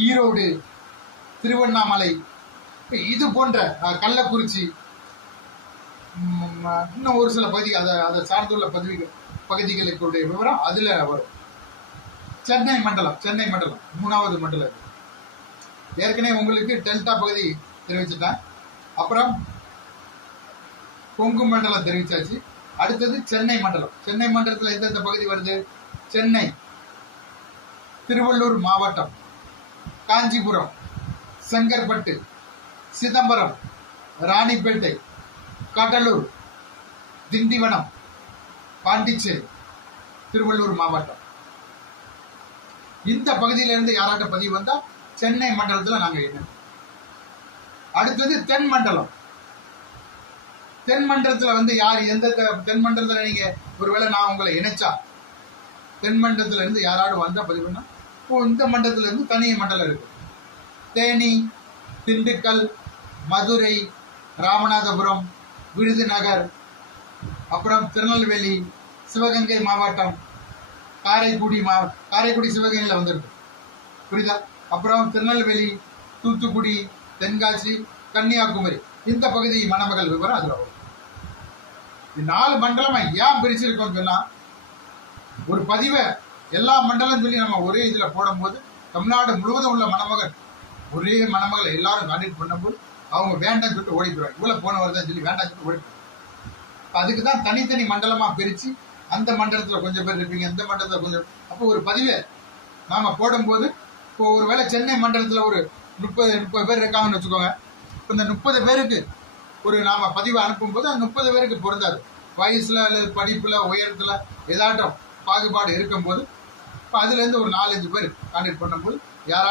ஈரோடு, திருவண்ணாமலை, இது போன்ற கள்ளக்குறிச்சி, இன்னும் ஒரு சில பகுதி அதை சார்ந்துள்ள பகுதிகளுக்குடைய விவரம் அதில் வரும். சென்னை மண்டலம் 3வது மண்டலம். ஏற்கனவே உங்களுக்கு டெல்டா பகுதி தெரிவிச்சுட்டேன். அப்புறம் கொங்கு மண்டலம் தெரிவிச்சாச்சு. அடுத்தது சென்னை மண்டலம். சென்னை மண்டலத்தில் எந்தெந்த பகுதி வருது? சென்னை, திருவள்ளூர் மாவட்டம், காஞ்சிபுரம், செங்கற்பட்டு, சிதம்பரம், ராணிப்பேட்டை, கடலூர், திண்டிவனம், பாண்டிச்சேரி, திருவள்ளூர் மாவட்டம். இந்த பகுதியிலிருந்து யாராட்ட பதிவு வந்தா சென்னை மண்டலத்தில் நாங்கள் என்ன. அடுத்தது தென் மண்டலம். தென் மண்டலத்தில் யார் எந்த தென் மண்டலத்தில் நீங்க ஒருவேளை நான் உங்களை இணைச்சா தென் மண்டலத்துல இருந்து யாராவது வந்தா பதிவு பண்ணா இந்த மண்டலத்துல இருந்து தனி மண்டலம் இருக்கு. தேனி, திண்டுக்கல், மதுரை, ராமநாதபுரம், விருதுநகர், அப்புறம் திருநெல்வேலி, சிவகங்கை மாவட்டம், காரைக்குடி சிவகங்கையில் வந்திருக்கு. புரியுதா? அப்புறம் திருநெல்வேலி, தூத்துக்குடி, தென்காசி, கன்னியாகுமரி, இந்த பகுதி மணமகள் விவரம் அதுல வரும். 4 மண்டலமா ஏன் பிரிச்சிருக்கோம் சொன்னா, ஒரு பதிவை எல்லா மண்டலம் சொல்லி நம்ம ஒரே இதுல போடும்போது தமிழ்நாடு முழுவதும் உள்ள மணமகள் ஒரே மணமகளை எல்லாரும் கான்டாக்ட் பண்ணும்போது அவங்க வேண்டாம் சொல்லிட்டு ஓடிக்கிறாங்க. இவ்வளவு போன வருதான் சொல்லி வேண்டாம் சொல்லிட்டு ஓடிக்கிறாங்க. அதுக்கு தான் தனித்தனி மண்டலமா பிரிச்சு அந்த மண்டலத்துல கொஞ்சம் பேர் இருப்பீங்க, இந்த மண்டலத்துல கொஞ்சம். அப்போ ஒரு பதிவை நாம போடும்போது இப்போ ஒருவேளை சென்னை மண்டலத்துல ஒரு 30 பேர் இருக்காங்கன்னு வச்சுக்கோங்க. இந்த 30 பேருக்கு ஒரு நாம பதிவை அனுப்பும்போது அந்த 30 பேருக்கு பொருந்தாது. வயசுல அல்லது படிப்புல உயரத்துல ஏதாட்டும் பாகுபாடு இருக்கும்போது அதுல இருந்து ஒரு 4-5 பேர் கான்டாக்ட் பண்ணும்போது யாராட்டும்